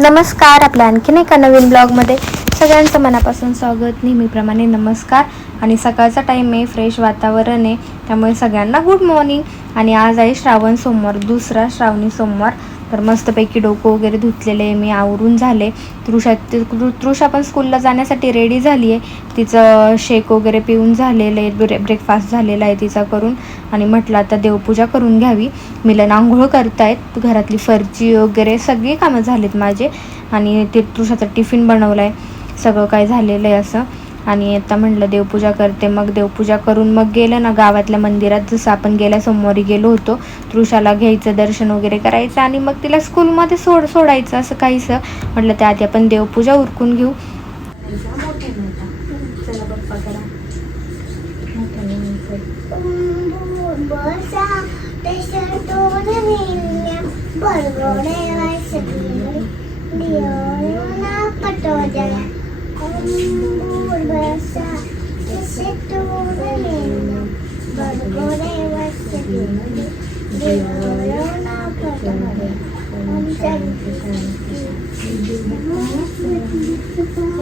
नमस्कार आपल्या आणखीन एका नवीन ब्लॉगमध्ये सगळ्यांचं मनापासून स्वागत. नेहमीप्रमाणे नमस्कार. आणि सकाळचा टाईम आहे फ्रेश वातावरण आहे. त्यामुळे सगळ्यांना गुड मॉर्निंग आणि आज आहे श्रावण सोमवार दुसरा श्रावणी सोमवार. तर मस्तपैकी डोकं वगैरे धुतलेले आहे मी आवरून झाले. तृषा तृषा पण स्कूलला जाण्यासाठी रेडी झाली आहे. तिचं शेक वगैरे पिऊन झालेलं आहे ब्रे ब्रेकफास्ट झालेला आहे तिचा करून. आणि म्हटलं आता देवपूजा करून घ्यावी. मिलन आंघोळ करतायत. घरातली फरची वगैरे सगळी कामं झालीत माझे. आणि ते तृषाचा टिफिन बनवला आहे सगळं काय झालेलं आहे असं. आणि आता म्हटलं देवपूजा करते मग देवपूजा करून मग गेलं ना गावातल्या मंदिरात. जसं आपण गेल्या सोमवारी गेलो होतो तृषाला घ्यायचं दर्शन वगैरे करायचं आणि मग तिला स्कूलमध्ये सोड सोडायचं असं काहीसं. म्हटलं त्याआधी आपण देवपूजा उरकून घेऊ. चला basa Isiturulino Bagore wasigino Digoro na patamare Om Shakti Shakti Om Shakti Shakti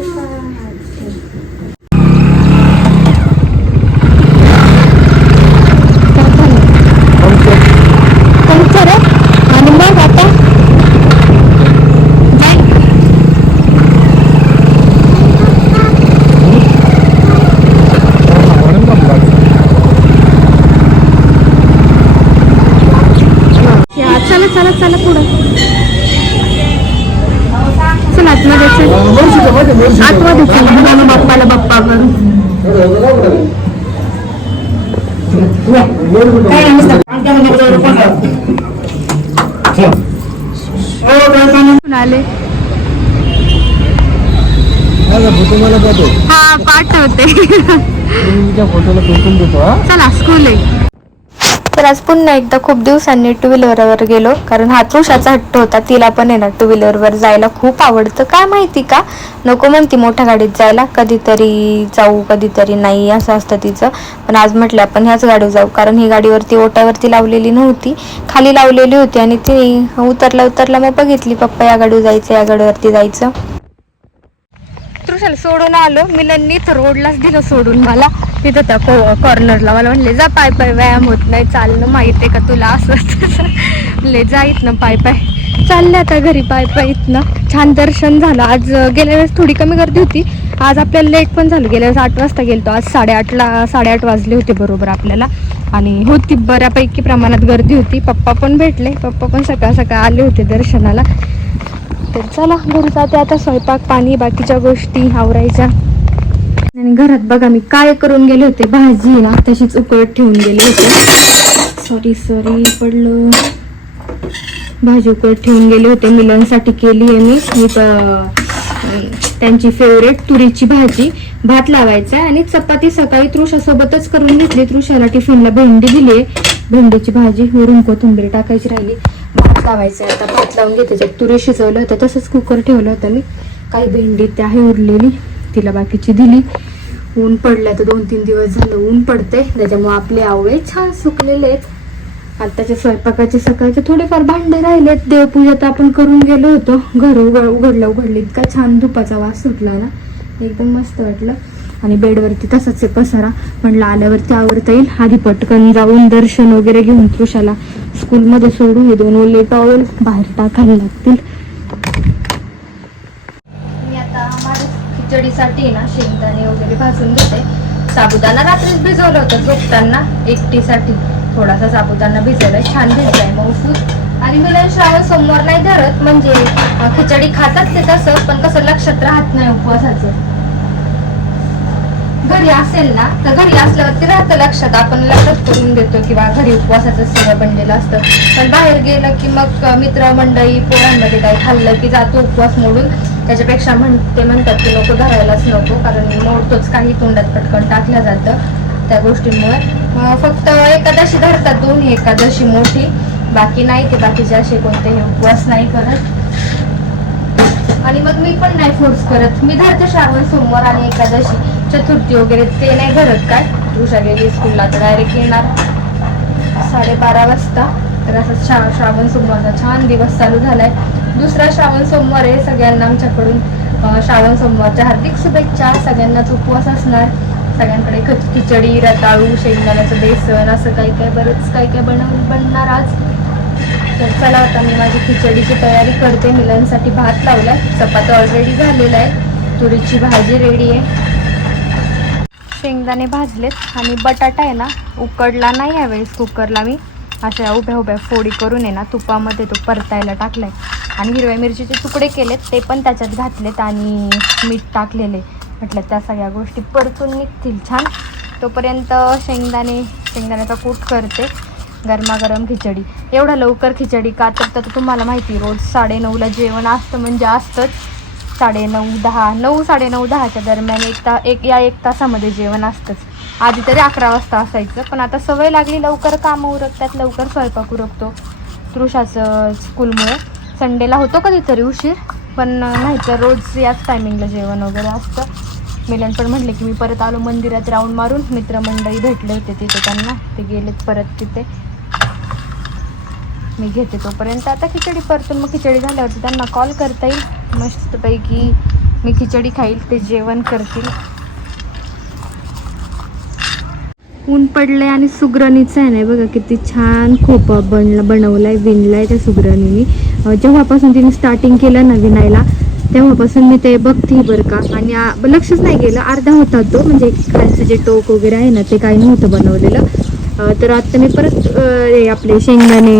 आले. हा पाठवते. फोटोला हा. चला स्कूल आहे. तर आज पुन्हा एकदा खूप दिवसांनी टू व्हीलरवर गेलो. कारण हा तृषाचा हट्ट होता तिला पण आहे ना टू व्हीलरवर जायला खूप आवडतं. काय माहिती का? नको म्हणती मोठ्या गाडीत जायला कधीतरी जाऊ कधीतरी नाही असं असतं तिचं. पण आज म्हटलं आपण ह्याच गाडीवर जाऊ. कारण ही गाडीवरती ओट्यावरती लावलेली नव्हती. खाली लावलेली होती आणि ती उतरला उतरला मग बघितली पप्पा या गाडीवर जायचं या गाडीवरती जायचं. तृषाला सोडून आलो. मिलननी तर रोडलाच दिलं सोडून मला. तिथं त्या कॉर्नरला मला म्हणले जा पाय पाय व्यायाम होत नाही चालणं माहीत आहे का तुला? असं तसं. म्हणले जा इथनं पाय पाय. चालले आता घरी पाय पाय इथनं. छान दर्शन झालं. आज गेल्या वेळेस थोडी कमी गर्दी होती. आज आपल्याला लेट पण झालं. गेल्या वेळेस आठ वाजता गेलतो. आज साडेआठला साडेआठ वाजले होते बरोबर आपल्याला. आणि होती बऱ्यापैकी प्रमाणात गर्दी होती. पप्पा पण भेटले. पप्पा पण सकाळ सकाळ आले होते दर्शनाला. तर चला घरी जाते आता. स्वयंपाक पाणी बाकीच्या गोष्टी आवरायच्या. आणि घरात बघा मी काय करून गेले होते? भाजी ना तशीच उकळत ठेवून गेले होते. सॉरी सॉरी पडलं. भाजी उकळत ठेवून गेले होते. मिलनसाठी केली आहे मी. मी त्यांची फेवरेट तुरीची भाजी. भात लावायचा आहे आणि चपाती सकाळी तृषासोबतच करून घेतली. तृषाला टिफिनला भेंडी दिली आहे. भेंडीची भाजी वरून कोथिंबीर टाकायची राहिली. भात लावायचा आहे. आता भात लावून घेते. तुरी शिजवलं होतं तसंच कुकर ठेवलं होतं मी. काही भेंडी त्या आहे उरलेली. तिला बाकीची दिली. ऊन पडलं तर दोन तीन दिवस झालं ऊन पडते त्याच्यामुळे आपले आवळे छान सुकलेले आहेत. आताच्या स्वयंपाकाचे सकाळचे थोडेफार भांडे राहिलेत देवपूजा तर आपण करून गेलो होतो. घर उघड उघडलं उघडलं इतका छान धुपाचा वास सुटला ना. एकदम मस्त वाटलं. आणि बेडवरती तसंच आहे पसारा पण आल्यावरती आवडता येईल. आधी पटकन जाऊन दर्शन वगैरे घेऊन तृषाला स्कूलमध्ये सोडू हे दोन ओले टॉवेल बाहेर टाकायला लागतील मी आता माझ्या खिचडीसाठी ना शेंगदाणे वगैरे भाजून घेते. साबुदाणा रात्रीच भिजवलं होतं झोपताना एकटीसाठी थोडासा साबुदाणा भिजवलाय छान भिजलाय मऊसूस आणि मिलन श्रावण सोमवार नाही धरत म्हणजे खिचडी खातात ते तसं पण कसं लक्षात राहत नाही उपवासाचं. घरी असेल ना तर घरी असल्यावरती राहतं लक्षात. आपण लक्षात करून देतो किंवा घरी उपवासाचं सगळं बनलेलं असतं. पण बाहेर गेलं की मग मित्र मंडळी पोरांमध्ये काही खाल्लं की जातो उपवास मोडून. त्याच्यापेक्षा म्हण ते म्हणतात की नको धरायलाच नको कारण मोडतोच काही तोंडात पटकन टाकलं जातं त्या गोष्टींमुळे. फक्त एकादशी धरतात दोन्ही एकादशी मोठी बाकी नाही ते बाकीचे असे कोणतेही उपवास नाही करत. आणि मग मी पण नाही फोर्स करत. मी धरते श्रावण सोमवार आणि एकादशी. चतुर्थी वगैरे ते नाही धरत काय? तुषा गेली स्कूलला तर डायरेक्ट येणार. साडेबारा वाजता. तर असं श्रावण सोमवारचा छान दिवस चालू झालाय. दुसरा श्रावण सोमवार आहे. सगळ्यांना आमच्याकडून श्रावण सोमवारच्या हार्दिक शुभेच्छा. सगळ्यांनाच उपवास असणार. सगळ्यांकडे खच- खिचडी रताळू शेंगदाण्याचं बेसन असं काही काय बरंच काय काय बनवून बनणार आज. तर चला आता मी माझी खिचडीची तयारी करते. मिलांसाठी भात लावलाय. चपात्या ऑलरेडी झालेला आहे. तुरीची भाजी रेडी आहे. शेंगदाणे भाजलेत. आणि बटाटा आहे ना उकडला नाही यावेळेस कुकरला मी. अशा उभ्या उभ्या फोडी करून आहे ना तुपामध्ये तो परतायला टाकलाय. आणि हिरव्या मिरचीचे तुकडे केलेत ते पण त्याच्यात घातलेत आणि मीठ टाकलेले. म्हटलं त्या सगळ्या गोष्टी परतून निघतील छान. तोपर्यंत शेंगदाणे शेंगदाण्याचा कूट करते. गरमागरम खिचडी. एवढ्या लवकर खिचडी का? तर तर तुम्हाला माहिती रोज साडेनऊला जेवण असतं म्हणजे असतंच. साडेनऊ दहा नऊ साडेनऊ दहाच्या दरम्यान एक ता एक या एक तासामध्ये जेवण असतंच. आधी तरी अकरा वाजता असायचं पण आता सवय लागली लवकर कामं उरकतात लवकर स्वयंपाक उरकतो. तृषाचं स्कूलमुळे. संडेला होतो कधीतरी उशीर पण नाहीतर रोज याच टायमिंगला जेवण वगैरे असतं. मिलन पण म्हटले की मी परत आलो मंदिरात राऊंड मारून. मित्रमंडळी भेटले होते तिथे त्यांना. ते गेलेत परत तिथे. मी घेते तोपर्यंत. आता खिचडी परतून मग खिचडी झाल्यावरती त्यांना कॉल करता येईल. मस्तपैकी मी खिचडी खाईल ते जेवण करतील. ऊन पडलंय आणि सुगरणीचं आहे ना बघा किती छान खोपा बनला बनवलाय विणलाय त्या सुगरणीने. जेव्हापासून तिने स्टार्टिंग केलं ना विणायला तेव्हापासून मी ते बघते बरं का. आणि लक्षच नाही गेलं अर्धा होता तो म्हणजे खालचं जे टोक वगैरे आहे ना ते काही नव्हतं बनवलेलं. तर आत्ता मी परत हे आपले शेंगदाणे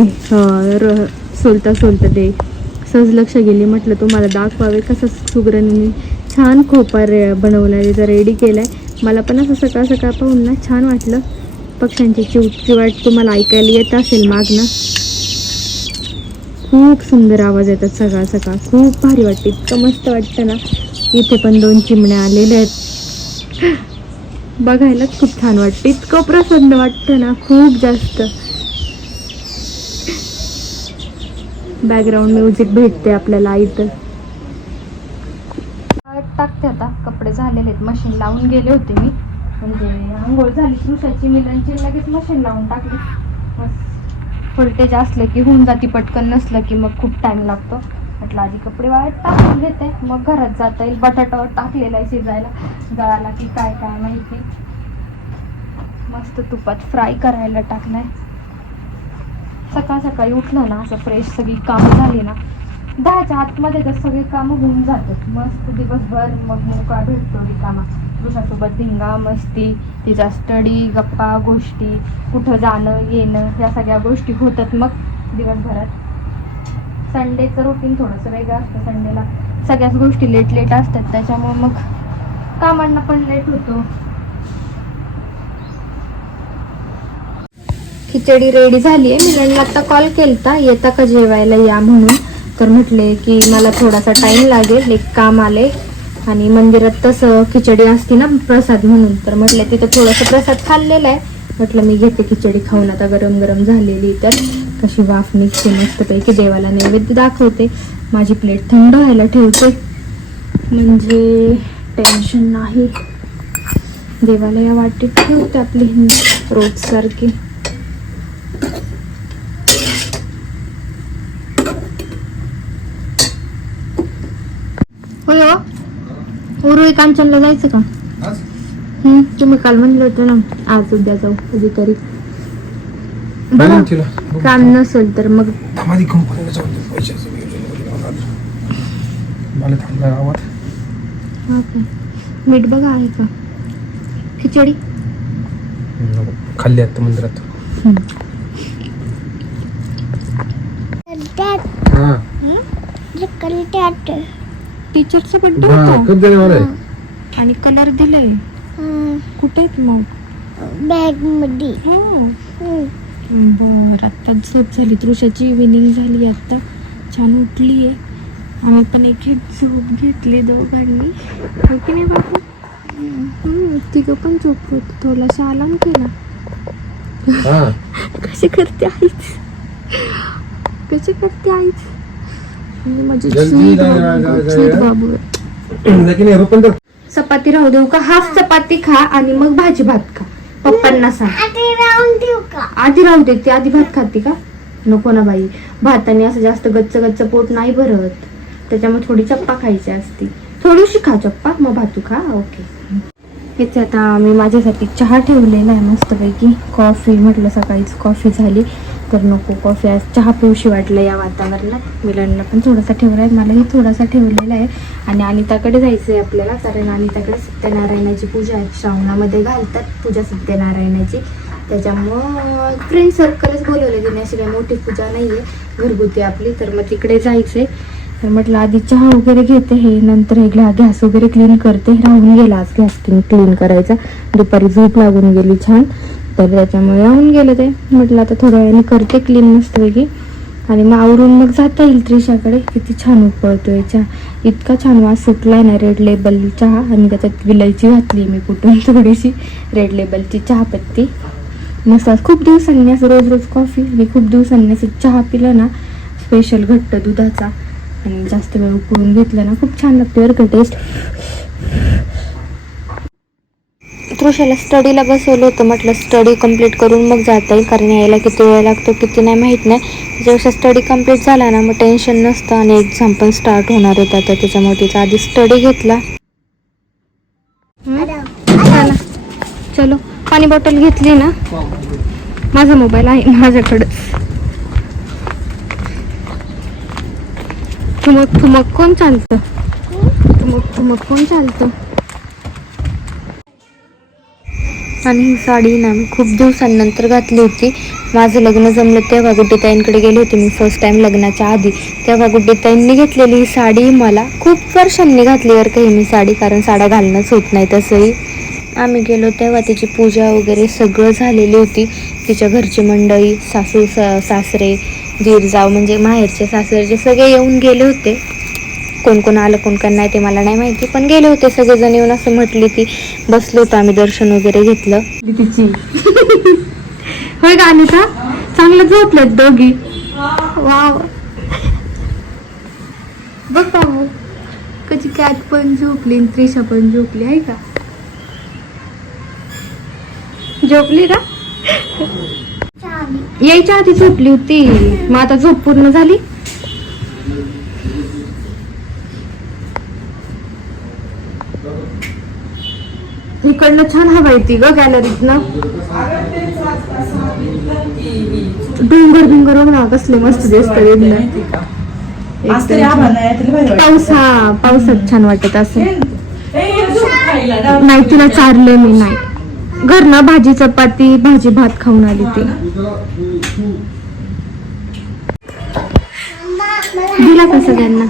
र सोलता सोलता ते सहज लक्ष गेली. म्हटलं तुम्हाला दाखवावे कसं सुगरणीने छान खोपार रे बनवलाय जर रेडी केलाय. मला पण असं सकाळ सकाळ पाहून ना छान वाटलं. पक्ष्यांची चिव चिवाट तुम्हाला ऐकायला येत असेल मागनं. खूप सुंदर आवाज येतात सकाळ सकाळ. खूप भारी वाटते. इतकं मस्त वाटतं ना. इथे पण दोन चिमण्या आलेल्या आहेत. बघायलाच खूप छान वाटते. इतकं प्रसन्न वाटतं ना. खूप जास्त. बॅकग्राऊंड म्युझिक भेटते आपल्याला इथं. टाकते आता. कपडे झालेले आहेत. मशीन लावून गेले होते मी. म्हणजे आंघोळ झाली. कृषाची मिलांची लगेच मशीन लावून टाकली. मस्त. व्होल्टेज असलं की होऊन जाती पटकन नसलं की मग खूप टाईम लागतो. म्हटलं आधी कपडे वाळत टाकून घेते. मग घरात जाता येईल. बटाटावर टाकलेला आहे शिजायला. जळाला की काय काय माहिती. मस्त तुपात फ्राय करायला टाकलाय. सकाळ सकाळी उठलं ना असं फ्रेश सगळी कामं झाली ना दहाच्या आतमध्ये तर सगळी कामं होऊन जातात. मस्त दिवसभर मग मोका भेटतो रिकामा. दुसऱ्यासोबत धिंगा मस्ती तिचा स्टडी गप्पा गोष्टी कुठं जाणं येणं या सगळ्या गोष्टी होतात मग दिवसभरात. संडेचं रुटीन थोडंसं वेगळं असतं. संडेला सगळ्याच गोष्टी लेट लेट असतात. त्याच्यामुळे मग कामांना पण लेट होतो. खिचडी रेडी झाली आहे मिलनला आता कॉल केलता. येता का जेवायला या म्हणून? तर म्हटले की मला थोडासा टाइम लागेल एक काम आले. आणि मंदिरात तसं खिचडी असते ना प्रसाद म्हणून तर म्हटलं तिथं थोडंसं प्रसाद खाल्लेला आहे. म्हटलं मी घेते खिचडी खाऊन आता गरम गरम झालेली तर. कशी वाफ निघते मस्तपैकी देवाला नैवेद्य दाखवते. माझी प्लेट थंड व्हायला ठेवते. म्हणजे टेन्शन नाही. देवाला या वाटेत ठेवते आपली. रोज होय हो. उरुळी कांचनला जायचं का? हम्म, तुम्ही काल म्हणलं होतं ना आज उद्या जाऊ कधीतरी बघा, काम नसेल तर मग. माझी कंपनीला जाऊन दे, पैशाचं नियोजन वगैरे होणार. मला थांबणार आवाज. हा का? मीठ बघा आहे का? खिचडी? खाल्ली आता मंदिरात. हा. त्यात टीचरचा बड्डे हा, होता कधी देणार आहे आणि कलर दिले कुठे आहेत मग? बॅगमध्ये. हो. हम्म. बर आत्ता झोप झाली. तृषाची इव्हिनिंग झाली आत्ता. छान उठली आहे आम्ही पण एक एक झोप घेतली दोघांनी. हो की नाही बाबू हम्म, तिघं पण झोप होत. थोडासा आराम केला हा. कशी करते आईच कशी करते आईच माझी स्वीट बाबू। स्वीट चपाती राहू देऊ का? हाफ चपाती खा आणि मग भाजी भात खा. पप्पांना सांग. आता राहून देऊ का? आधी राहू देते आधी भात खाते का? नको ना बाई. भाताने असं जास्त गच्च गच्च पोट नाही भरत. त्याच्यामुळे थोडी चप्पा खायची असती. थोडीशी खा चप्पा मग भातू खा. ओके. इथे आता मी माझ्यासाठी चहा ठेवलेला आहे मस्तपैकी. कॉफी म्हटलं सकाळीच कॉफी झाली. तर नको कॉफी आज चहा पिऊशी वाटलं या वातावरणात. मिलांना पण थोडासा ठेवला आहे मलाही थोडासा ठेवलेला आहे. आणि अनिताकडे जायचं आहे आपल्याला कारण अनिताकडे सत्यनारायणाची पूजा आहे. श्रावणामध्ये घालतात पूजा सत्यनारायणाची. त्याच्यामुळं फ्रेंड सर्कलच बोलवलं तिने अशी काही मोठी पूजा नाही आहे. घरगुती आपली तर मग तिकडे जायचं आहे तर म्हटलं आधी चहा वगैरे घेते हे नंतर हे गॅस वगैरे क्लीन करते. राहून गेला आज गॅस क्लीन करायचा. दुपारी झोप लागून गेली छान. तर त्याच्यामुळे राहून गेलं ते. म्हटलं आता थोड्या वेळाने करते क्लीन मस्तपैकी. आणि मग आवरून मग जाता येईल त्रिशाकडे. किती छान उकळतोय चहा. इतका छान वास सुटलाय ना रेड लेबल चहा. आणि त्याच्यात विलायची घातली मी कुठून थोडीशी रेड लेबलची चहापत्ती. मस्त खूप दिवसांनी असं रोज रोज कॉफी आणि खूप दिवसांनी असं चहा पिलं ना स्पेशल घट्ट दुधाचा. आणि जास्त वेळ उकळून घेतला ना खूप छान लागते बरं का टेस्ट तृषाला स्टडीला बसवलं होतं? म्हटलं स्टडी कंप्लीट करून मग जाता येईल कारण यायला किती वेळ लागतो किती नाही माहीत नाही. त्याच्यापेक्षा स्टडी कंप्लीट झाला ना मग टेन्शन नसतं आणि एक्झाम पण स्टार्ट होणार होता तर त्याच्यामुळे तिचा आधी स्टडी घेतला. चलो पाणी बॉटल घेतली ना? माझा मोबाईल आहे माझ्याकडं. ठुमक ठुमक कोण चालतं? ठुमक ठुमक कोण चालतं? आणि ही साडी ना मी खूप दिवसांनंतर घातली होती. माझं लग्न जमलं तेव्हा गुड्डीताईंकडे गेले होते मी फर्स्ट टाईम लग्नाच्या आधी. तेव्हा गुड्डीताईंनी घेतलेली ही साडी मला खूप वर्षांनी घातली बरं काही मी साडी कारण साड्या घालणंच होत नाही तसंही. आम्ही गेलो तेव्हा तिची पूजा वगैरे सगळं झालेली होती. तिच्या घरची मंडळी सासू सासरे दीरजाव म्हणजे माहेरचे सासरेचे सगळे येऊन गेले होते. कोण कोण आलं कोण कोण नाही ते मला नाही माहिती. पण गेले होते सगळेजण येऊन असं म्हटली ती बसलो होतो आम्ही दर्शन वगैरे घेतलं. तिची होय का अनिता? चांगलं झोपलेत दोघी. वाव. बघ बाबू कशी कॅट पण झोपली त्रिशा पण झोपली आहे का? झोपली का? यायच्या आधी झोपली होती. मग आता झोप पूर्ण झाली? इकडनं छान हवा येते ग गॅलरीतनं डोंगर बिंगर बघ ना कसले मस्त दिसत हा पावसात छान वाटत असं ए, ये झोप खायला ना. नाही तिला चारले मी नाही. घरनं भाजी चपाती भाजी भात खाऊन आली ती. दिला का सगळ्यांना?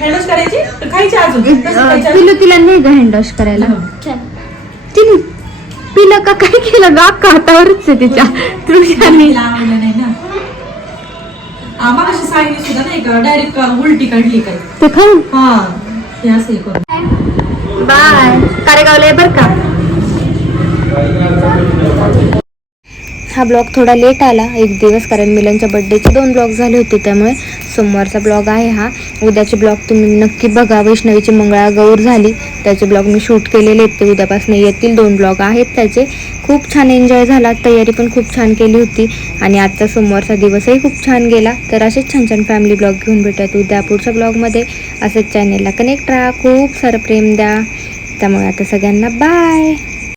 हँडवॉश करायची? तर खायची अजून. तसं खायची पिलू तिला नाही ग हँडवॉश करायला तिने पिलं का काय केलं? ग अक्का हातावरच आहे तिच्या. तृषाने. तिला आवडलं नाही ना. आम्हाला कशी साईने सुद्धा नाही का? डायरेक्ट उलटी काढली काय? ते खाऊ हा. हे असं हे करून बाय. कारेगावला आहे बरं का? हा ब्लॉग थोडा लेट आला एक दिवस कारण मिलनच्या बड्डेचे दोन ब्लॉग झाले होते त्यामुळे सोमवारचा ब्लॉग आहे हा. उद्याचे ब्लॉग तुम्ही नक्की बघा. वैष्णवीची मंगळागौर झाली त्याचे ब्लॉग मी शूट केलेले आहेत ते उद्यापासून येतील दोन ब्लॉग आहेत त्याचे. खूप छान एन्जॉय झाला तयारी पण खूप छान केली होती आणि आजचा सोमवारचा दिवसही खूप छान गेला. तर असेच छान छान फॅमिली ब्लॉग घेऊन भेटत उद्या पुढच्या ब्लॉगमध्ये असंच चॅनेलला कनेक्ट राहा खूप सारं प्रेम द्या. त्यामुळे आता सगळ्यांना बाय